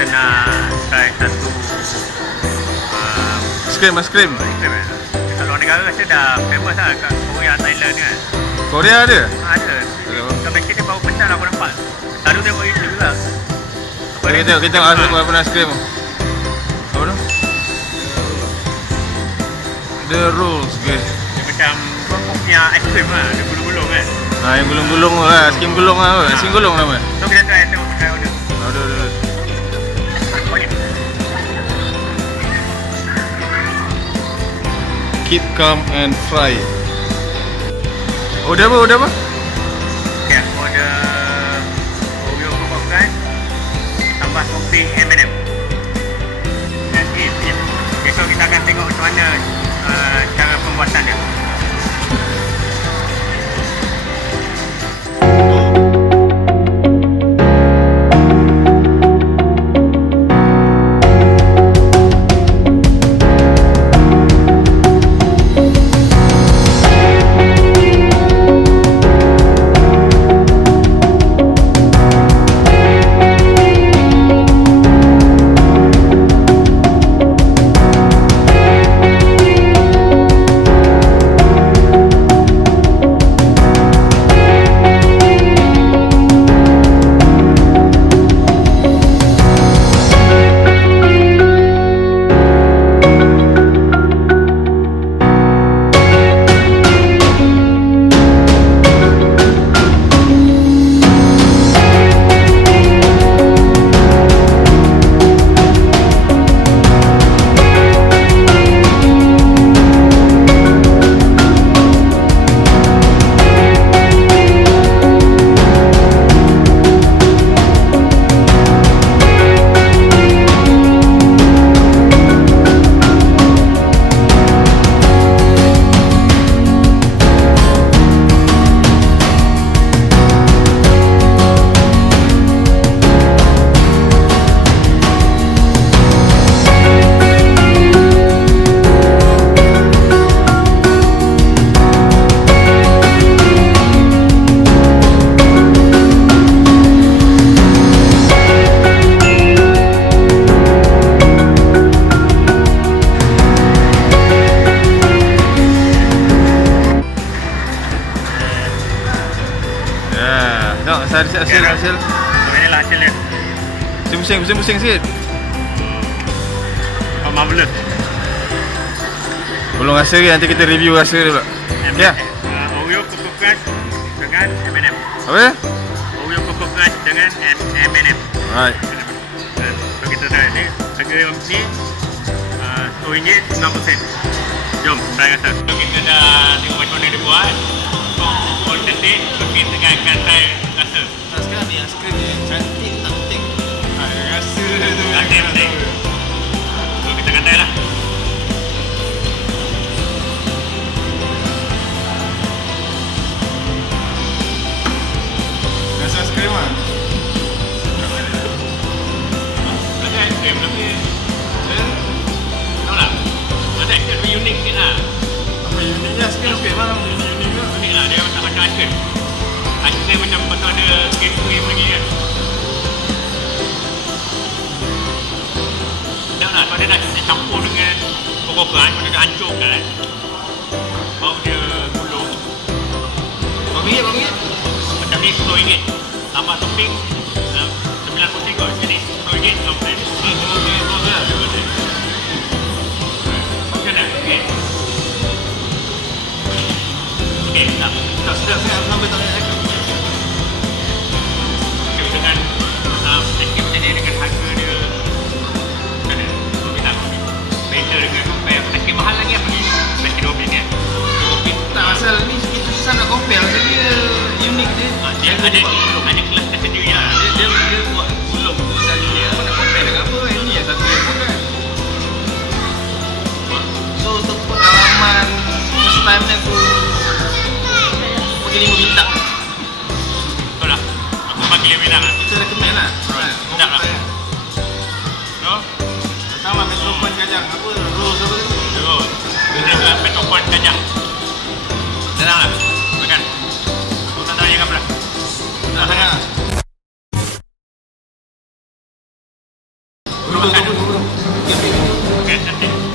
kita nak try satu Aiskrim. kat luar negara rasa dah famous lah kat Korea, Thailand kan. Korea ada? Ada. Kat Malaysia dia baru pecah lah aku nampak. Selalu dia buat YouTube juga. Kita tengok apa pernah aiskrim. Apa tu? The Rollz guys. Dia macam Popia aiskrim lah, dia gulung-gulung kan. Yang gulung-gulung lah, aiskrim gulung lah. Aiskrim gulung nama. So kita try order. Order. Keep calm and fry. Order apa? Ya, order Orea Koko Crunch tambah topping M&M. Okay, so kita akan tengok macam mana cara pembuatan dia. Hasil. Inilah hasilnya. Pusing sikit. Marvelous. Belum rasa ke, nanti kita review rasa dia pula. Ya. Orea Koko Crunch dengan M&M. Apa ya? Orea Koko Crunch dengan M&M. Alright. So kita try ni. Harga ni RM10.90. Jom, try rasa. So kita dah tengok macam mana dia buat. Order date, so kita akan try rasa. Sekarang ni aiskrim ni cantik tak penting. Rasa tu penting. So kita akan try lah. Rasa aiskrim lah. Rasa aiskrim tapi tahu lah. Rasa aiskrim lebih unik sikit lah. Apa uniknya aiskrim lah. Unik lah, dia tak macam aiskrim. Aiskrim macam betul ada krim lagi kan. Sedap lah, sebab dia dah campur dengan Koko Crunch, dia dah hancurkan. Baru dia gulung. Berapa ringgit? Macam ni RM10. Tambah topping RM90 kot. Jadi RM10 topping. Macam mana? Okey, sedap. Sedap saya sampai tak ada aiskrim. Dengan aiskrim macam ni, dengan harga dia macam mana? Beza dengan compare aiskrim mahal lagi apa ni? Aiskrim RM20 kan? Tak, pasal ni kita susah nak compare. Pasal dia unik dia. Dia ada kelas tersendiri lah. Dia buat gulung tu dan dia apa nak compare dengan apa? Ini yang satu yang pun kan. So untuk pengalaman first time ni aku bagi 5 bintang. Betul lah. Aku bagi 5 bintang lah. Kita recommend lah. Sedap lah. So, pertama Metropoint Kajang. Apa? Rollz apa tu? Rollz. Dengan Metropoint Kajang. Senang lah. Makan. Aku tak tahu yang apa lah. Dah sangat. tunggu bro. Game ini. Oke, cantik.